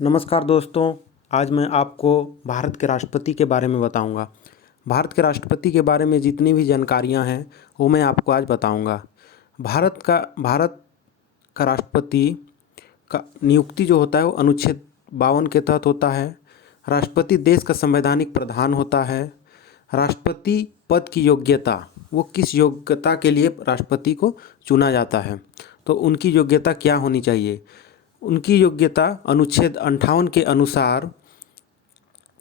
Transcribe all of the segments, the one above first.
नमस्कार दोस्तों। आज मैं आपको भारत के राष्ट्रपति के बारे में बताऊंगा। भारत के राष्ट्रपति के बारे में जितनी भी जानकारियां हैं वो मैं आपको आज बताऊंगा। भारत का राष्ट्रपति का नियुक्ति जो होता है वो अनुच्छेद 52 के तहत होता है। राष्ट्रपति देश का संवैधानिक प्रधान होता है। राष्ट्रपति पद की योग्यता, वो किस योग्यता के लिए राष्ट्रपति को चुना जाता है, तो उनकी योग्यता क्या होनी चाहिए। उनकी योग्यता अनुच्छेद 58 के अनुसार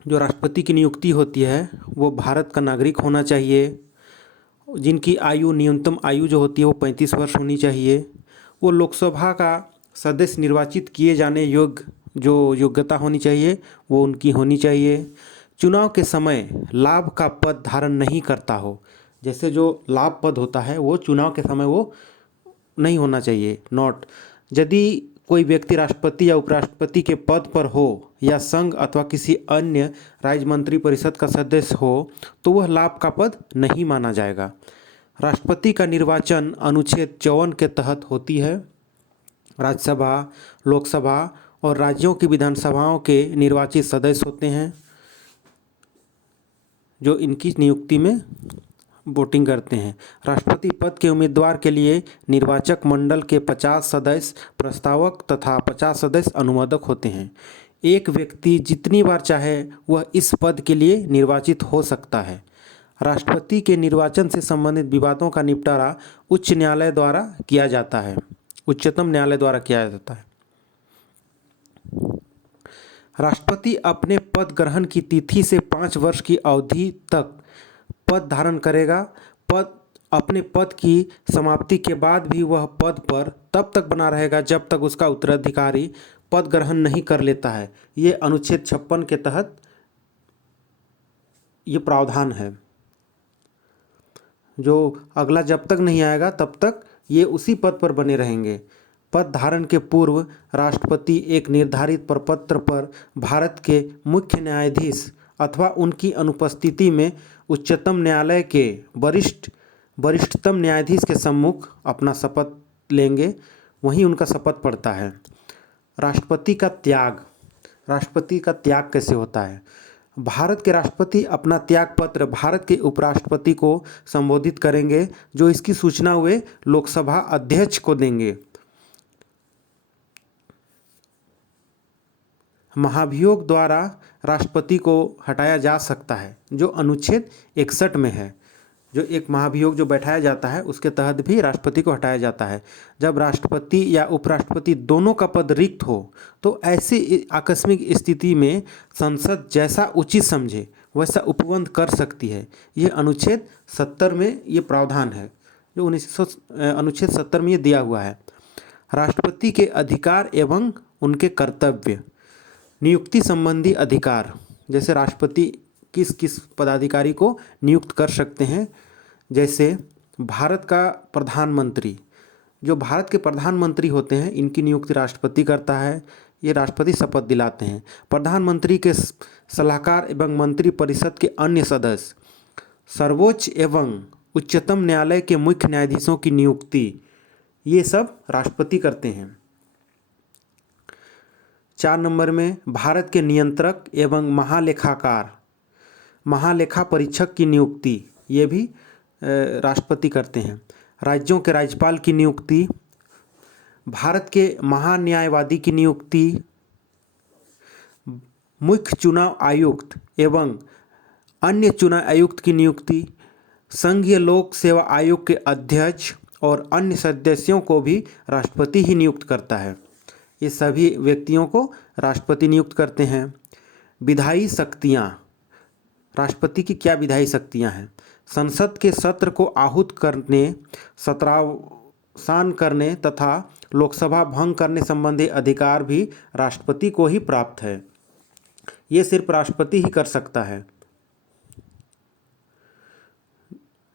जो राष्ट्रपति की नियुक्ति होती है वो भारत का नागरिक होना चाहिए। जिनकी आयु, न्यूनतम आयु जो होती है वो 35 वर्ष होनी चाहिए। वो लोकसभा का सदस्य निर्वाचित किए जाने योग्य जो योग्यता होनी चाहिए वो उनकी होनी चाहिए। चुनाव के समय लाभ का पद धारण नहीं करता हो, जैसे जो लाभ पद होता है वो चुनाव के समय वो नहीं होना चाहिए। नोट: यदि कोई व्यक्ति राष्ट्रपति या उपराष्ट्रपति के पद पर हो या संघ अथवा किसी अन्य राज्य मंत्रिपरिषद का सदस्य हो तो वह लाभ का पद नहीं माना जाएगा। राष्ट्रपति का निर्वाचन अनुच्छेद 54 के तहत होती है। राज्यसभा, लोकसभा और राज्यों की विधानसभाओं के निर्वाचित सदस्य होते हैं जो इनकी नियुक्ति में वोटिंग करते हैं। राष्ट्रपति पद के उम्मीदवार के लिए निर्वाचक मंडल के 50 सदस्य प्रस्तावक तथा 50 सदस्य अनुमोदक होते हैं। एक व्यक्ति जितनी बार चाहे वह इस पद के लिए निर्वाचित हो सकता है। राष्ट्रपति के निर्वाचन से संबंधित विवादों का निपटारा उच्च न्यायालय द्वारा किया जाता है, उच्चतम न्यायालय द्वारा किया जाता है। राष्ट्रपति अपने पद ग्रहण की तिथि से 5 वर्ष की अवधि तक पद धारण करेगा। अपने पद की समाप्ति के बाद भी वह पद पर तब तक बना रहेगा जब तक उसका उत्तराधिकारी पद ग्रहण नहीं कर लेता है। ये अनुच्छेद 56 के तहत ये प्रावधान है। जो अगला जब तक नहीं आएगा तब तक ये उसी पद पर बने रहेंगे। पद धारण के पूर्व राष्ट्रपति एक निर्धारित प्रपत्र पर भारत के मुख्य न्यायाधीश अथवा उनकी अनुपस्थिति में उच्चतम न्यायालय के वरिष्ठतम न्यायाधीश के सम्मुख अपना शपथ लेंगे, वहीं उनका शपथ पड़ता है। राष्ट्रपति का त्याग कैसे होता है? भारत के राष्ट्रपति अपना त्याग पत्र भारत के उपराष्ट्रपति को संबोधित करेंगे, जो इसकी सूचना वे लोकसभा अध्यक्ष को देंगे। महाभियोग द्वारा राष्ट्रपति को हटाया जा सकता है, जो अनुच्छेद 61 में है। जो एक महाभियोग जो बैठाया जाता है उसके तहत भी राष्ट्रपति को हटाया जाता है। जब राष्ट्रपति या उपराष्ट्रपति दोनों का पद रिक्त हो तो ऐसी आकस्मिक स्थिति में संसद जैसा उचित समझे वैसा उपबंध कर सकती है। ये अनुच्छेद 70 में ये प्रावधान है, जो अनुच्छेद 70 में ये दिया हुआ है। राष्ट्रपति के अधिकार एवं उनके कर्तव्य। नियुक्ति संबंधी अधिकार, जैसे राष्ट्रपति किस किस पदाधिकारी को नियुक्त कर सकते हैं। जैसे भारत का प्रधानमंत्री, जो भारत के प्रधानमंत्री होते हैं इनकी नियुक्ति राष्ट्रपति करता है। ये राष्ट्रपति शपथ दिलाते हैं। प्रधानमंत्री के सलाहकार एवं मंत्रिपरिषद के अन्य सदस्य, सर्वोच्च एवं उच्चतम न्यायालय के मुख्य न्यायाधीशों की नियुक्ति, ये सब राष्ट्रपति करते हैं। 4 नंबर में भारत के नियंत्रक एवं महालेखा परीक्षक की नियुक्ति, ये भी राष्ट्रपति करते हैं। राज्यों के राज्यपाल की नियुक्ति, भारत के महान्यायवादी की नियुक्ति, मुख्य चुनाव आयुक्त एवं अन्य चुनाव आयुक्त की नियुक्ति, संघीय लोक सेवा आयोग के अध्यक्ष और अन्य सदस्यों को भी राष्ट्रपति ही नियुक्त करता है। ये सभी व्यक्तियों को राष्ट्रपति नियुक्त करते हैं। विधायी शक्तियाँ, राष्ट्रपति की क्या विधायी शक्तियाँ हैं? संसद के सत्र को आहूत करने, सत्रावसान करने तथा लोकसभा भंग करने संबंधी अधिकार भी राष्ट्रपति को ही प्राप्त है। ये सिर्फ राष्ट्रपति ही कर सकता है।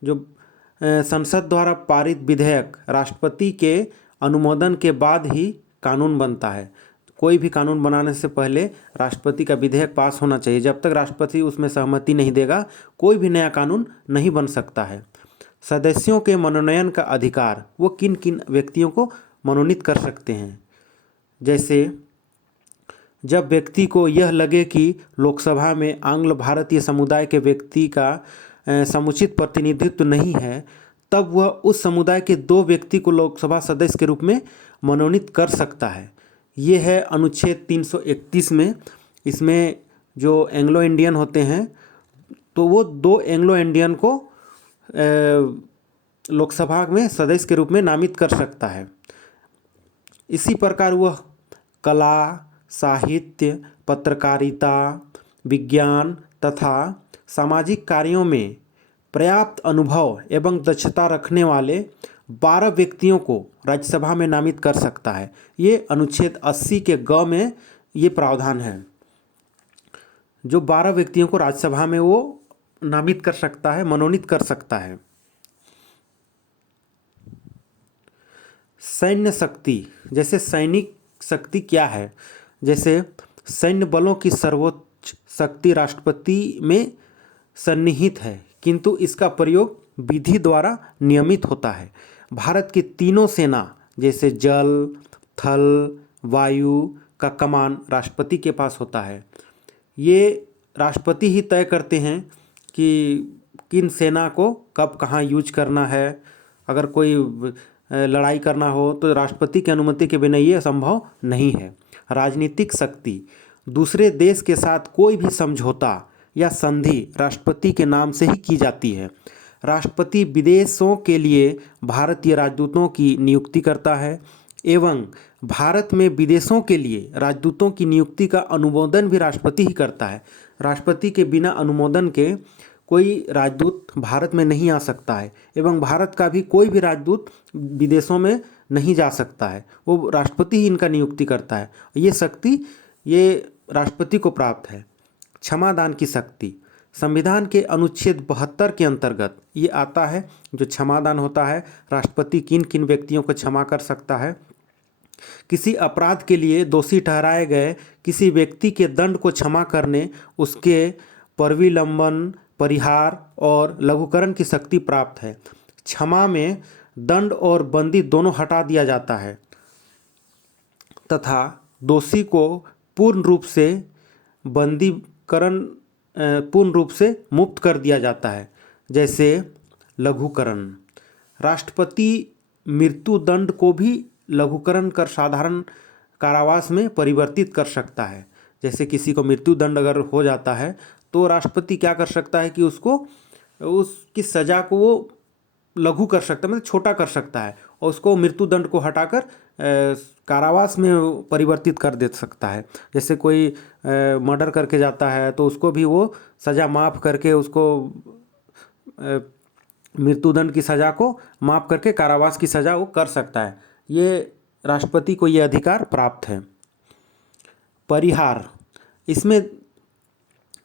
जो संसद द्वारा पारित विधेयक राष्ट्रपति के अनुमोदन के बाद ही कानून बनता है। कोई भी कानून बनाने से पहले राष्ट्रपति का विधेयक पास होना चाहिए। जब तक राष्ट्रपति उसमें सहमति नहीं देगा कोई भी नया कानून नहीं बन सकता है। सदस्यों के मनोनयन का अधिकार, वो किन किन व्यक्तियों को मनोनीत कर सकते हैं? जैसे जब व्यक्ति को यह लगे कि लोकसभा में आंग्ल भारतीय समुदाय के व्यक्ति का समुचित प्रतिनिधित्व नहीं है, तब वह उस समुदाय के 2 व्यक्ति को लोकसभा सदस्य के रूप में मनोनीत कर सकता है। ये है अनुच्छेद 331 में। इसमें जो एंग्लो इंडियन होते हैं तो वो 2 एंग्लो इंडियन को लोकसभा में सदस्य के रूप में नामित कर सकता है। इसी प्रकार वह कला, साहित्य, पत्रकारिता, विज्ञान तथा सामाजिक कार्यों में पर्याप्त अनुभव एवं दक्षता रखने वाले 12 व्यक्तियों को राज्यसभा में नामित कर सकता है। ये अनुच्छेद 80 के ग में ये प्रावधान है। जो 12 व्यक्तियों को राज्यसभा में वो नामित कर सकता है, मनोनीत कर सकता है। सैन्य शक्ति, जैसे सैनिक शक्ति क्या है? जैसे सैन्य बलों की सर्वोच्च शक्ति राष्ट्रपति में सन्निहित है, किंतु इसका प्रयोग विधि द्वारा नियमित होता है। भारत की तीनों सेना जैसे जल, थल, वायु का कमान राष्ट्रपति के पास होता है। ये राष्ट्रपति ही तय करते हैं कि किन सेना को कब कहाँ यूज करना है। अगर कोई लड़ाई करना हो तो राष्ट्रपति की अनुमति के बिना ये संभव नहीं है। राजनीतिक शक्ति, दूसरे देश के साथ कोई भी समझौता या संधि राष्ट्रपति के नाम से ही की जाती है। राष्ट्रपति विदेशों के लिए भारतीय राजदूतों की नियुक्ति करता है एवं भारत में विदेशों के लिए राजदूतों की नियुक्ति का अनुमोदन भी राष्ट्रपति ही करता है। राष्ट्रपति के बिना अनुमोदन के कोई राजदूत भारत में नहीं आ सकता है एवं भारत का भी कोई भी राजदूत विदेशों में नहीं जा सकता है। वो राष्ट्रपति ही इनका नियुक्ति करता है। ये शक्ति ये राष्ट्रपति को प्राप्त है। क्षमादान की शक्ति, संविधान के अनुच्छेद 72 के अंतर्गत ये आता है। जो क्षमादान होता है, राष्ट्रपति किन किन व्यक्तियों को क्षमा कर सकता है। किसी अपराध के लिए दोषी ठहराए गए किसी व्यक्ति के दंड को क्षमा करने, उसके परिलंबन, परिहार और लघुकरण की शक्ति प्राप्त है। क्षमा में दंड और बंदी दोनों हटा दिया जाता है तथा दोषी को पूर्ण रूप से मुक्त कर दिया जाता है। जैसे लघुकरण, राष्ट्रपति मृत्यु दंड को भी लघुकरण कर साधारण कारावास में परिवर्तित कर सकता है। जैसे किसी को मृत्यु दंड अगर हो जाता है तो राष्ट्रपति क्या कर सकता है कि उसकी सज़ा को वो लघु कर सकता है, मतलब छोटा कर सकता है, और उसको मृत्यु दंड को हटाकर कारावास में परिवर्तित कर दे सकता है। जैसे कोई मर्डर करके जाता है तो उसको भी वो सज़ा माफ़ करके उसको मृत्युदंड की सज़ा को माफ़ करके कारावास की सज़ा वो कर सकता है। ये राष्ट्रपति को ये अधिकार प्राप्त है। परिहार, इसमें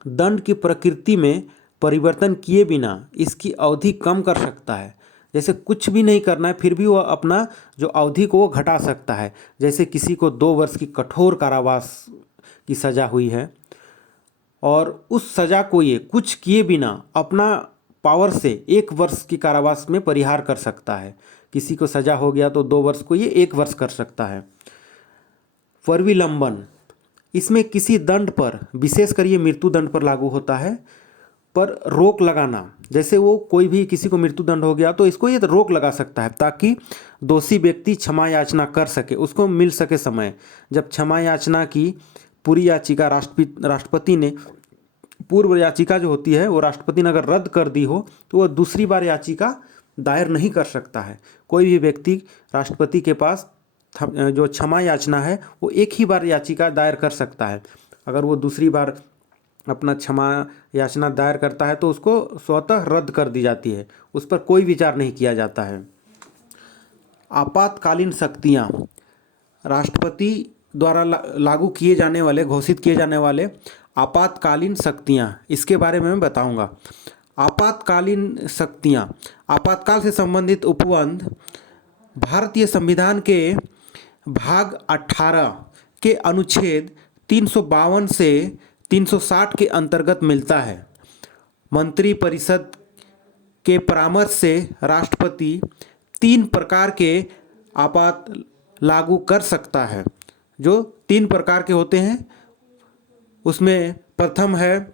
दंड की प्रकृति में परिवर्तन किए बिना इसकी अवधि कम कर सकता है। जैसे कुछ भी नहीं करना है फिर भी वह अपना जो अवधि को वो घटा सकता है। जैसे किसी को 2 वर्ष की कठोर कारावास की सज़ा हुई है और उस सज़ा को ये कुछ किए बिना अपना पावर से 1 वर्ष की कारावास में परिहार कर सकता है। किसी को सज़ा हो गया तो 2 वर्ष को ये 1 वर्ष कर सकता है। परिलंबन, इसमें किसी दंड पर, विशेषकर ये मृत्यु दंड पर लागू होता है, पर रोक लगाना। जैसे वो कोई भी किसी को मृत्यु दंड हो गया तो इसको ये रोक लगा सकता है ताकि दोषी व्यक्ति क्षमा याचना कर सके, उसको मिल सके समय। जब क्षमा याचना की पूरी याचिका राष्ट्रपति ने, पूर्व याचिका जो होती है वो राष्ट्रपति ने अगर रद्द कर दी हो तो वह दूसरी बार याचिका दायर नहीं कर सकता है। कोई भी व्यक्ति राष्ट्रपति के पास जो क्षमा याचना है वो एक ही बार याचिका दायर कर सकता है। अगर वो दूसरी बार अपना क्षमा याचना दायर करता है तो उसको स्वतः रद्द कर दी जाती है, उस पर कोई विचार नहीं किया जाता है। आपातकालीन शक्तियाँ, राष्ट्रपति द्वारा लागू किए जाने वाले, घोषित किए जाने वाले आपातकालीन शक्तियाँ, इसके बारे में मैं बताऊंगा। आपातकालीन शक्तियाँ, आपातकाल से संबंधित उपबंध भारतीय संविधान के भाग 18 के अनुच्छेद 352 से 360 के अंतर्गत मिलता है। मंत्रिपरिषद के परामर्श से राष्ट्रपति 3 प्रकार के आपात लागू कर सकता है। जो 3 प्रकार के होते हैं उसमें प्रथम है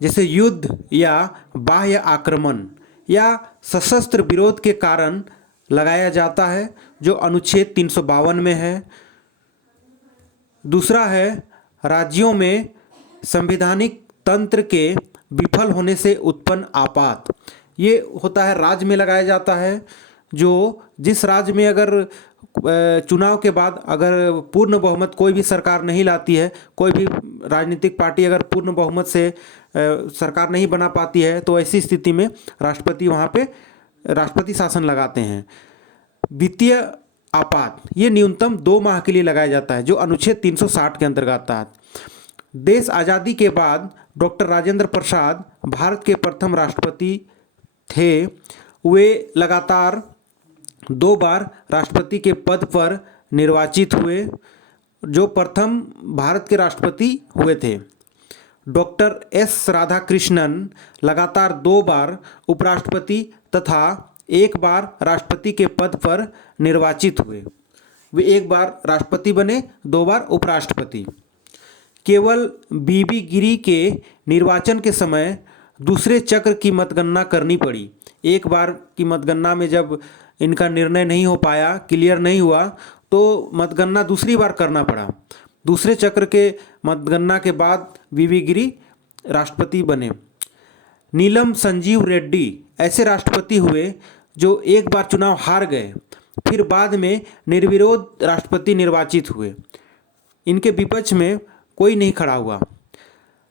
जैसे युद्ध या बाह्य आक्रमण या सशस्त्र विरोध के कारण लगाया जाता है, जो अनुच्छेद 352 में है। दूसरा है राज्यों में संवैधानिक तंत्र के विफल होने से उत्पन्न आपात। ये होता है राज्य में लगाया जाता है, जो जिस राज्य में अगर चुनाव के बाद अगर पूर्ण बहुमत कोई भी सरकार नहीं लाती है, कोई भी राजनीतिक पार्टी अगर पूर्ण बहुमत से सरकार नहीं बना पाती है, तो ऐसी स्थिति में राष्ट्रपति वहाँ पे राष्ट्रपति शासन लगाते हैं। वित्तीय आपात ये न्यूनतम 2 माह के लिए लगाया जाता है, जो अनुच्छेद 360 के अंतर्गत आता है। देश आज़ादी के बाद डॉक्टर राजेंद्र प्रसाद भारत के प्रथम राष्ट्रपति थे। वे लगातार 2 बार राष्ट्रपति के पद पर निर्वाचित हुए, जो प्रथम भारत के राष्ट्रपति हुए थे। डॉक्टर एस राधाकृष्णन लगातार 2 बार उपराष्ट्रपति तथा 1 बार राष्ट्रपति के पद पर निर्वाचित हुए। वे 1 बार राष्ट्रपति बने, 2 बार उपराष्ट्रपति। केवल बीबी गिरी के निर्वाचन के समय दूसरे चक्र की मतगणना करनी पड़ी। 1 बार की मतगणना में जब इनका निर्णय नहीं हो पाया, क्लियर नहीं हुआ, तो मतगणना दूसरी बार करना पड़ा। दूसरे चक्र के मतगणना के बाद बीबी गिरी राष्ट्रपति बने। नीलम संजीव रेड्डी ऐसे राष्ट्रपति हुए जो 1 बार चुनाव हार गए, फिर बाद में निर्विरोध राष्ट्रपति निर्वाचित हुए। इनके विपक्ष में कोई नहीं खड़ा हुआ।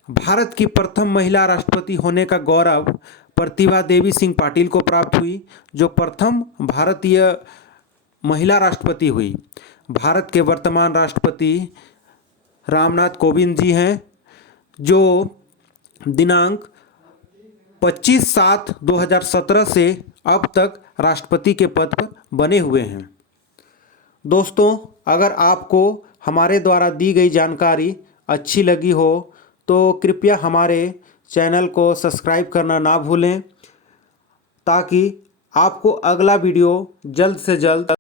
भारत की प्रथम महिला राष्ट्रपति होने का गौरव प्रतिभा देवी सिंह पाटिल को प्राप्त हुई, जो प्रथम भारतीय महिला राष्ट्रपति हुई। भारत के वर्तमान राष्ट्रपति रामनाथ कोविंद जी हैं, जो दिनांक 25/7/2017 से अब तक राष्ट्रपति के पद पर बने हुए हैं। दोस्तों, अगर आपको हमारे द्वारा दी गई जानकारी अच्छी लगी हो तो कृपया हमारे चैनल को सब्सक्राइब करना ना भूलें, ताकि आपको अगला वीडियो जल्द से जल्द